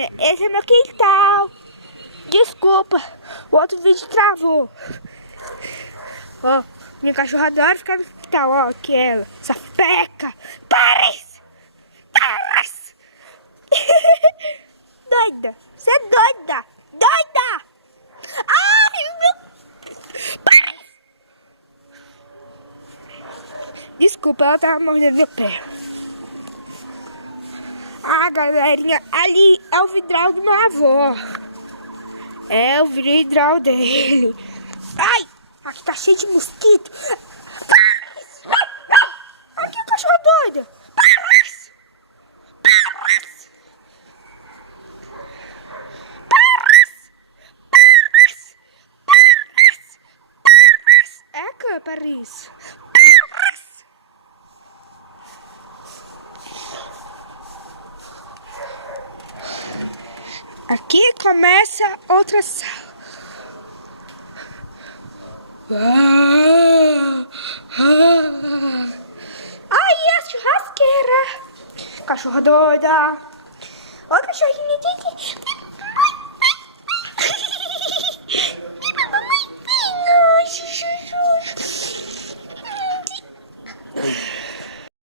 esse é meu quintal. Desculpa, o outro vídeo travou. Ó, minha cachorra adora ficar no quintal, ó, que ela, essa peca. Paris! Paris! Doida, você é doida, doida! Ai, meu... Paris! Desculpa, ela tava mordendo meu pé. Ah, galerinha, ali é o vidral do meu avô. É o vidral dele. Ai, aqui tá cheio de mosquito. Aqui o cachorro doido. Paris! Paris! Paris! Paris! Paris! Paris! É que Paris? Paris! Aqui começa outra sala. Ai, a churrasqueira. Cachorra doida. Oi, cachorrinho.